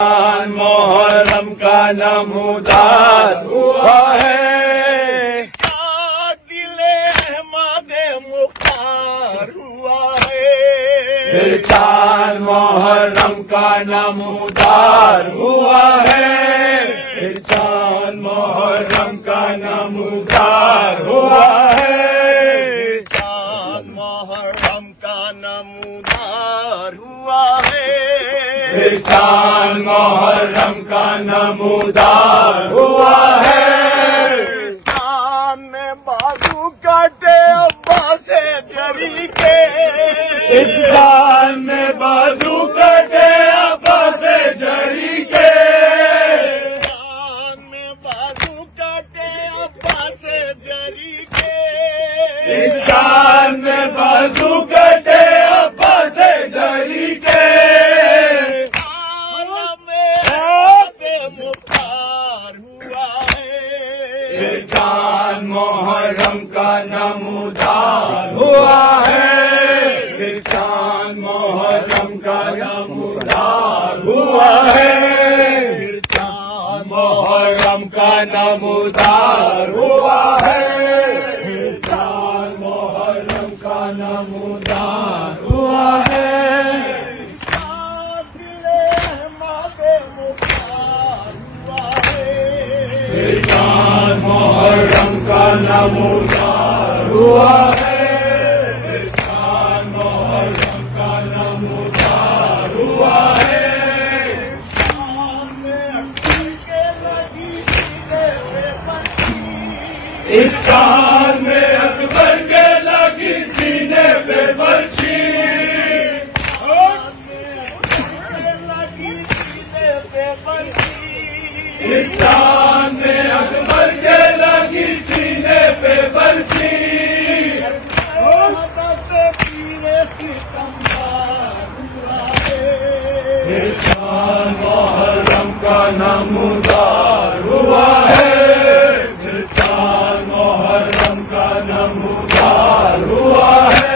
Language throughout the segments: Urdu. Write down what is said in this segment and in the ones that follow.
محرم کا نمودار ہوا ہے، دل احمد مختار ہوا ہے، پھر چاند محرم کا نمودار ہوا ہے، پھر چاند محرم کا نمودار ہوا ہے، چاند محرم کا نمودار ہوا ہے، پھر چاند محرم کا نمودار ہوا ہے، چاند میں بازو کاٹے عباس جری کے، اس چاند میں بازو کٹے عباس جری کے، چاند میں بازو کاٹے عباس جری کے، اس چاند میں بازو کٹے عباس جری کے، مختار ہوا ہے، چاند محرم کا نمودار ہوا ہے، پھر چاند محرم کا نمودار ہوا ہے، پھر چاند محرم کا نمودار ہوا ہے، پھر چاند محرم کا نمودار ہوا ہے، چاند محرم کا نمودار ہوا ہے، چاند محرم کا نمودار ہوا ہے، اس چاند میں اکبر کے لگی سینے پہ برچھی، اس چاند میں اکبر کے لگی سینے پہ برچھی، اس چاند محرم کا نمودار ہوا ہے، اس چاند محرم کا نمودار ہوا ہے،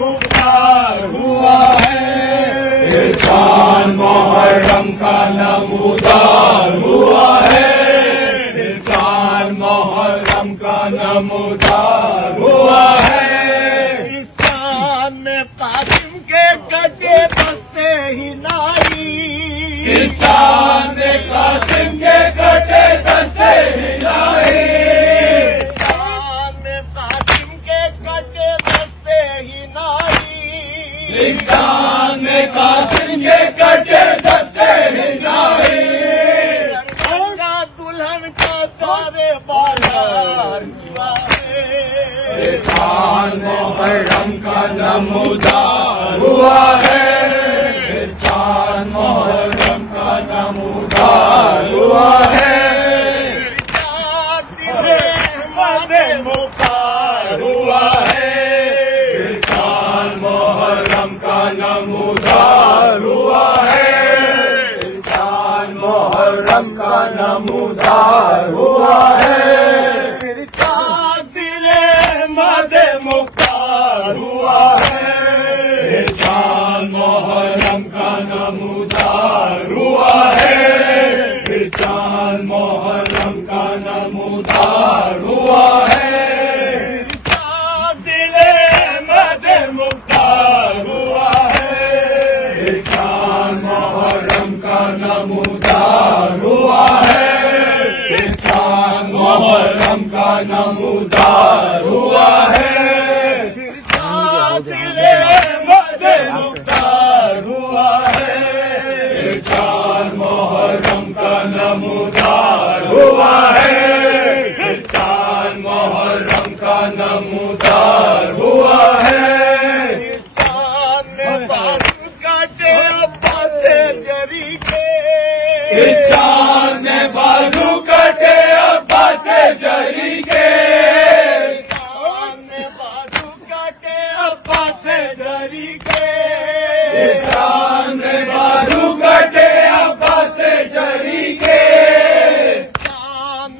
مختار ہوا ہے، چاند محرم کا نمودار ہوا ہے، چاند محرم کا نمودار ہوا ہے، اس چاند میں قاسم کے کٹے دستے ہی نائی، اس چاند میں قاسم کے کٹے دستے ہلائی، چاند میں قاسم کے کٹے دستے ہی نائی، اس چاند میں قاسم کے کٹے دستے ہلائی، دلہن کا سارے بازار ہوا ہے، چاند محرم کا نمودار ہوا ہے، چاند محرم کا نمودار ہوا ہے، دل احمد مختار ہوا ہے، چاند محرم کا نمودار ہوا ہے، چاند محرم کا نمودار ہوا ہے، دل احمد مختار ہوا ہے، چاند محرم کا نمودار ہوا ہے، پھر چاند محرم کا نمودار ہوا ہے، دل احمد مختار ہوا ہے، چاند محرم کا نمودار ہوا ہے، چاند محرم کا نمودار ہوا ہے، دل احمد مختار ہوا ہے، چاند محرم کا نمودار ہوا ہے، چاند محرم کا نمودار ہوا ہے، چاند میں بازو کاٹے عباس جری کے، اس چاند میں بازو کٹے عباس جری کے، چاند میں بازو کاٹے عباس جری کے، اس چاند میں بازو کٹے عباس جری کے، چاند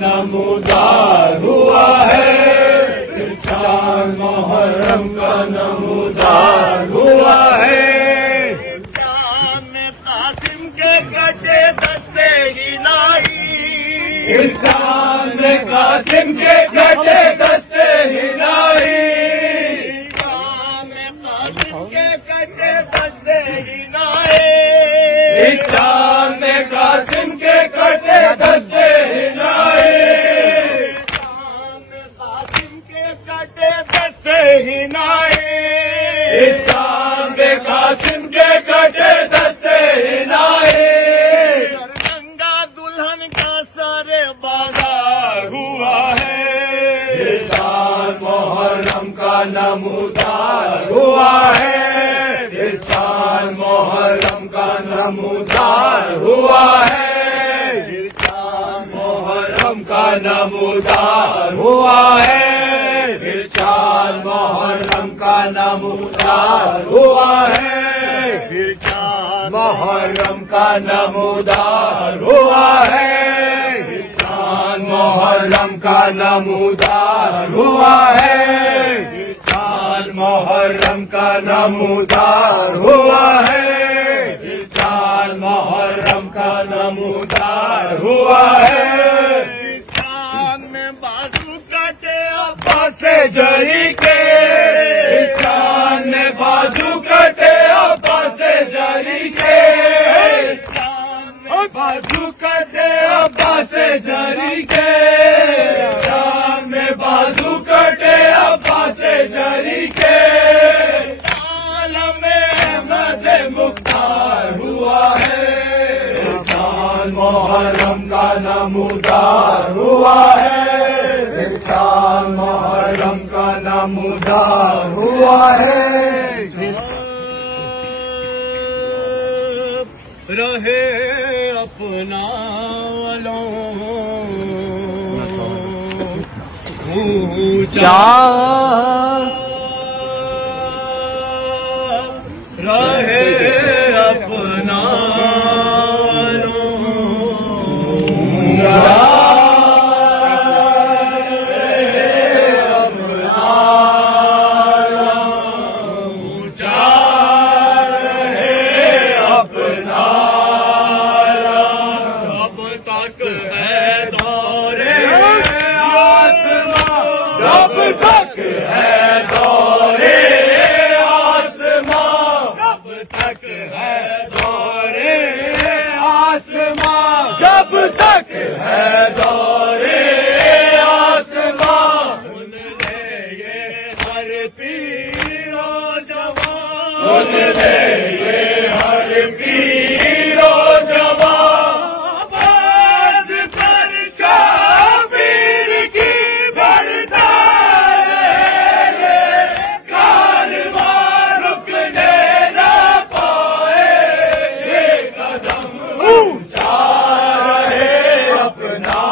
نمودار ہوا ہے، چاند محرم کا نمودار ہوا ہے، شام قاسم کے کٹے دستے ہلائی، چاند قاسم کے کٹے دستے ہلائی، شام قاسم کے کٹے دستے ہلائے، چاند قاسم کے کٹے دستے ہلائے، شام قاسم کے کٹے دستے ہلائے، چاند قاسم کے کٹے دستے ہلائے، گنگا دلہن کا سر بازار ہوا ہے، چاند محرم کا نمودار ہوا ہے، چاند محرم کا نمودار ہوا ہے، چاند محرم کا نمودار ہوا ہے، چاند محرم کا نمودار ہوا ہے، محرم کا نمودار ہوا ہے، چاند محرم کا نمودار ہوا ہے، چاند محرم کا نمودار ہوا ہے، چاند محرم کا نمودار ہوا ہے، چاند میں بازو کٹے عباس جری کے، چاند نے بازو کٹے عباس جری کے، بازو کٹے عباس جری کے، چاند میں بازو کٹے عباس جری کے، عالم احمد مختار ہوا ہے، چاند محرم کا نمودار ہوا ہے، چاند محرم کا نمودار ہوا ہے، رہے اپنا اونچا رہے اپنا جب تک ہے دورے آسمان، جب تک ہے دورے آسمان، جب تک ہے دورے آسمان، سن لے یہ ہر پیر و جوان، سن لے یہ ہر پیر و جوان، آواز پر شبیر کی بڑھتا رہے، کارواں رکنے نہ پائے، یہ قدم اونچا رہے اپنا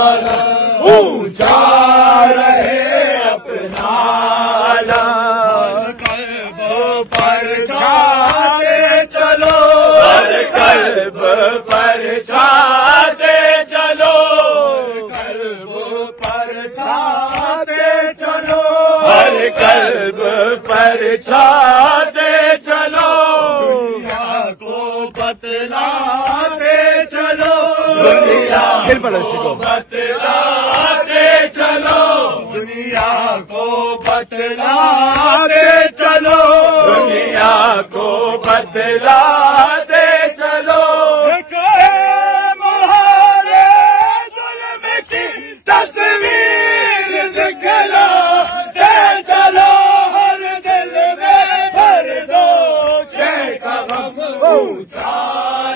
علم، اونچا رہے اپنا علم، قلب پر چھاتے چلو، ہر قلب پر چھاتے چلو، قلب پر چھاتے چلو، ہر قلب پر چھاتے چلو، دنیا کو بتلاتے چلو، دنیا کو بتلاتے چلو، دنیا کو بتلاتے چلو، دنیا کو بتلاتے چلو، ہمارے ظلم کی تصویر دکھلاتے چلو، ہر دل میں بھر دو شے کا غم اونچا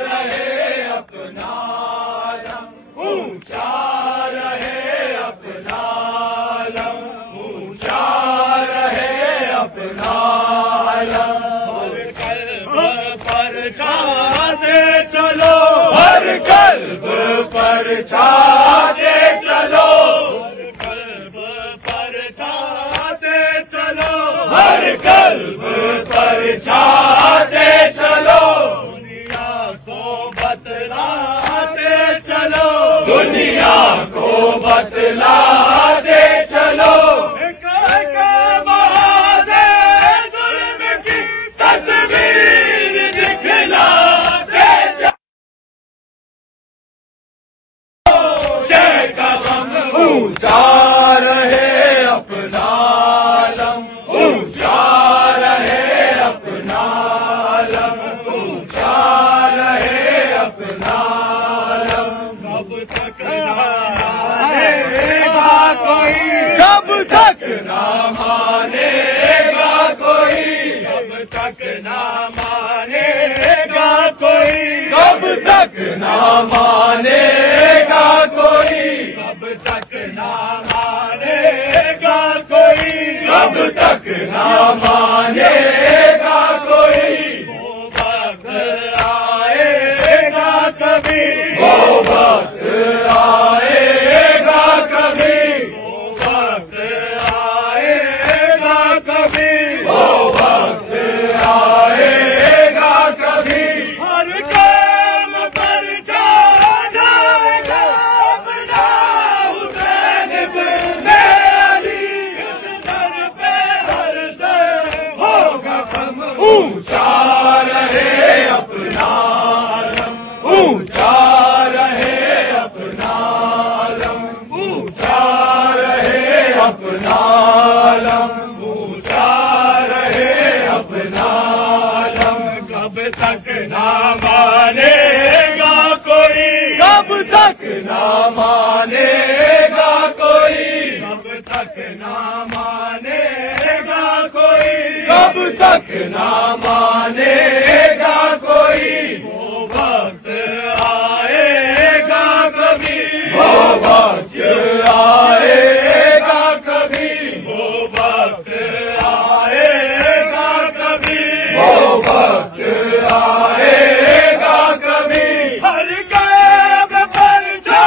رہے اپنا علم، اونچا رہے اپنا علم، اونچا رہے اپنا علم، ہر قلب پر چھاتے چلو، ہر قلب پر چھاتے چلو، ہر قلب پر چھاتے چلو، ہر قلب پر چھاتے چلو، دنیا کو بتلاتے چلو، دنیا کو بتلا دے چلو ظلم کی تصویر دکھلا دے چلو شہ کا غم اونچا رہے اپنا علم اونچا رہے اپنا علم اونچا رہے اپنا علم کب تک کب تک نہ مانے گا کوئی کب تک نہ مانے گا کوئی کب تک نہ مانے گا کوئی کب تک نہ مانے گا کوئی کب تک نہ مانے گا کوئی وہ وقت آئے گا کبھی وہ وقت آئے گا کبھی وہ وقت آئے گا کبھی ہر کام پر جا جائے گا اپنا حسین بن علی اس در پہ ہر دم ہوگا غم اونچا رہے اپنا علم اونچا رہے اپنا علم اونچا رہے اپنا علم کب تک نہ مانے گا کوئی کب تک نہ مانے گا کوئی کب تک نہ مانے گا کوئی کب تک نہ مانے گا کوئی وہ وقت آئے گا کبھی وہ وقت آئے گا کبھی وہ وقت آئے گا کبھی وہ وقت آئے گا کبھی ہر قیام پر جا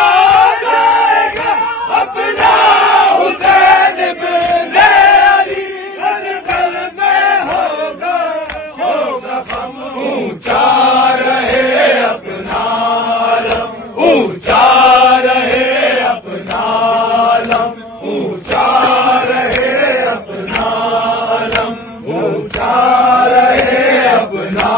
جائے گا اپنا حسین بن علی ہر دل میں ہوگا غم اونچا رہے اپنا علم اونچا رہے اپنا علم اونچا رہے اپنا علم اونچا رہے اپنا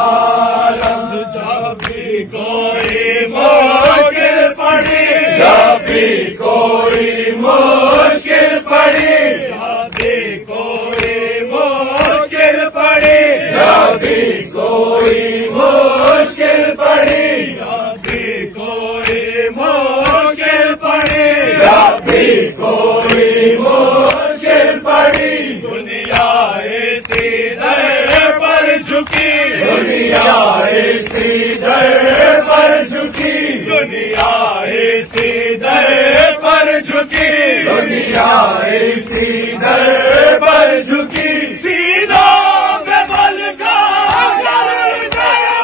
علم جب بھی کوئی مشکل پڑی جب بھی کوئی مشکل پڑی جب بھی کوئی مشکل پڑی جب بھی کوئی مشکل پڑی جب بھی کوئی مشکل پڑی جب بھی کوئی مشکل پڑی دنیا اسی در پر جھکی دنیا اسی در پر جھکی دنیا اسی در پر جھکی دنیا اسی در پر جھکی سیدھا میں بل کا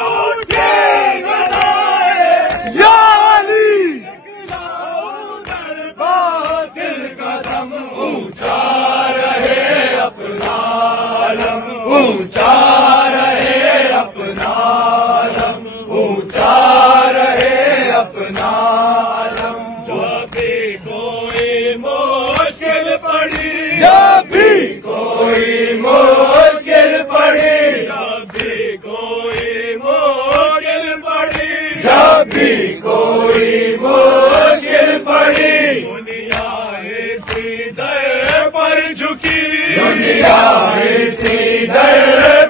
اٹھے سدائے یا علی باطل قدم اونچا رہے اپنا علم اونچا رہے اپنا علم اونچا رہے اپنا علم جب بھی کوئی مشکل پڑی جب بھی کوئی مشکل پڑی جب بھی کوئی مشکل پڑی جب بھی کوئی مشکل پڑی دنیا اسی در پر جھکی دنیا اسی در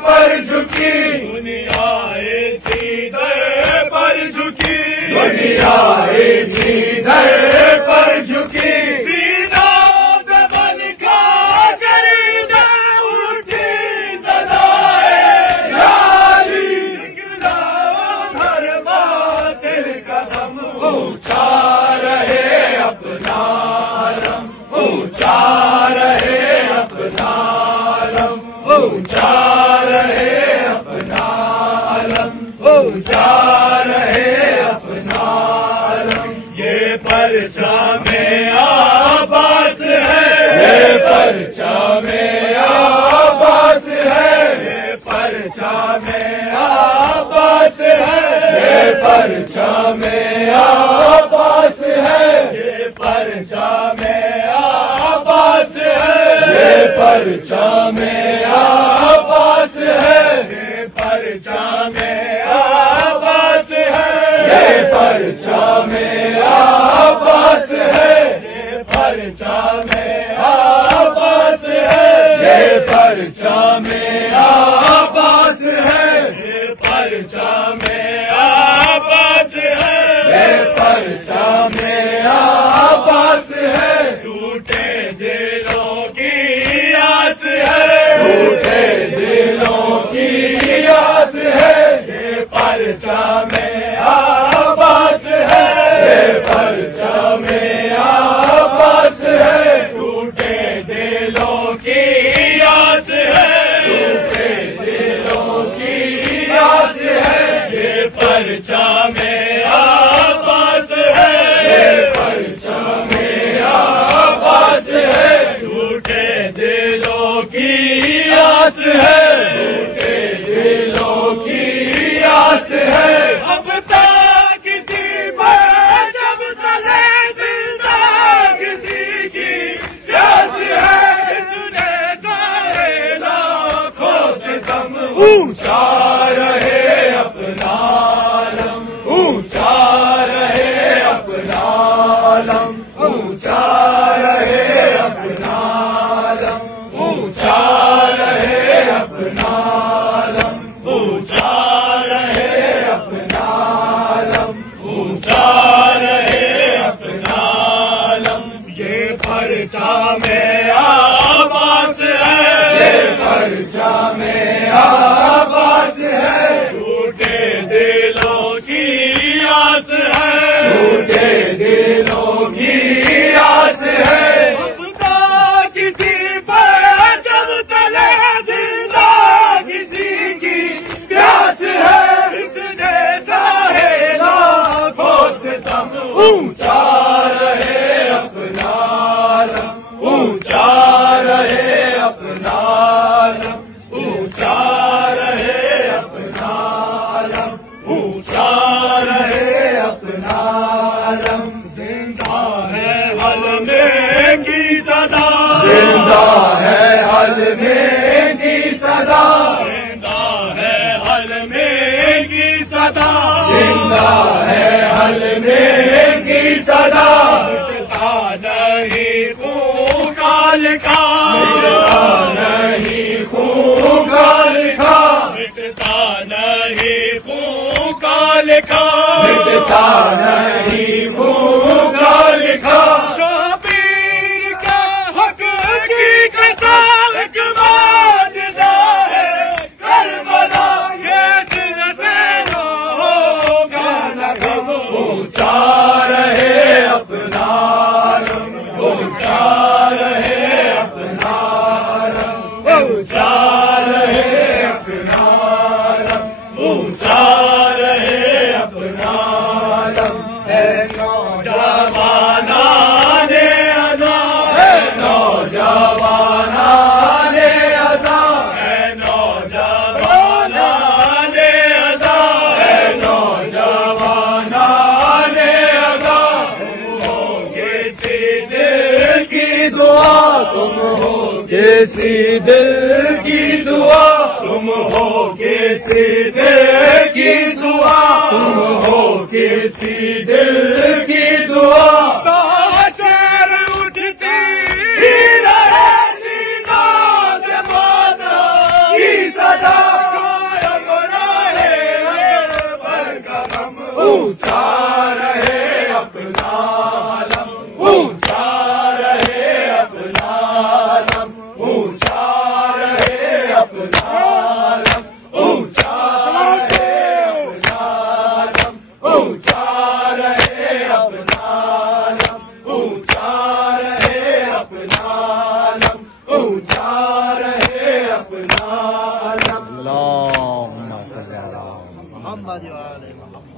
پر جھکی دنیا اسی در پر جھکی دنیا اسی در پر جھکی سیدھا بن کا گریدہ اٹھی سدائے یا علی ہر باطل قدم اونچا رہے اپنا علم اونچا رہے اپنا علم اونچا رہے اپنا علم اونچا رہے اپنا علم یہ پرچم عباس ہے یہ پرچم عباس ہے یہ پرچم عباس ہے یہ پرچم عباس ہے یہ پرچم پرچم عباس ہے، یہ پرچم عباس ہے، یہ پرچم عباس ہے، یہ پرچم عباس ہے، یہ پرچم عباس ہے، یہ پرچم عباس ہے، یہ پرچم عباس ہے، ٹوٹے دلوں کی آس ہے، ٹوٹے دلوں کی آس ہے، یہ پرچم عباس ہے، یہ پرچم عباس ہے، ٹوٹے دلوں کی آس ہے، ٹوٹے دلوں کی آس ہے، یہ پرچم عباس ہے، یہ پرچم عباس ہے، ٹوٹے دلوں کی آس ہے، ٹوٹے دلوں کی آس ہے، اب تک کسی پر جب تلے زندہ کسی کی پیاس ہے، اس نے سارے لاکھوں سے دم اونچا رہے اپنا علم، اونچا رہے اپنا علم، اونچا رہے اپنا علم، اونچا رہے اپنا علم، اونچا رہے اپنا علم، اونچا رہے اپنا علم، یہ پرچم عباس ہے، یہ پرچم عباس ہے، ٹوٹے دلوں کی آس ہے، ٹوٹے دلوں کی آس ہے، اب تک کسی پر جب تلے زندہ کسی کی پیاس ہے، اس نے ساہے لاکھوں سے دم اونچا رہے اپنا علم، اونچا رہے اپنا علم، اونچا رہے اپنا علم، اونچا رہے اپنا علم، زندہ ہے حل میں کی صدا، زندہ ہے حل میں کی صدا، زندہ ہے حل میں کی صدا، زندہ ہے حل میں کی صدا، مٹتا نہیں خون کا لکھا، مٹتا نہیں خون کا لکھا، مٹتا نہیں خون کا لکھا، مٹتا نہیں خون کا لکھا، شبیر کے حق کی قسم ایک معجزہ ہے، کربلا یہ دل سے نہ ہوگا نہ غم، اونچا رہے اپنا علم، اونچا رہے اپنا علم، اونچا رہے اپنا علم، اونچا رہے اپنا علم، ہے نوجوانان ازاں، ہے نوجوانان ازاں، ہے نوجوانان ازاں، ہے نوجوانان ازاں، کسی دل کی دعا تم ہو، کسی دل کی دعا تم ہو، کسی دل کی دعا تم ہو، کسی دل کی دعا، شیر اٹھتی ہی رہے سینوں سے موت کی صدا، قائم رہے پر کا غم، اونچا رہے اپنا علم، اونچا رہے اپنا علم، اونچا رہے اپنا علم، اونچا رہے اپنا علم، اونچا رہے اپنا علم، اونچا رہے اپنا علم، اونچا رہے اپنا علم، اللہم صلی علی محمد وآل محمد.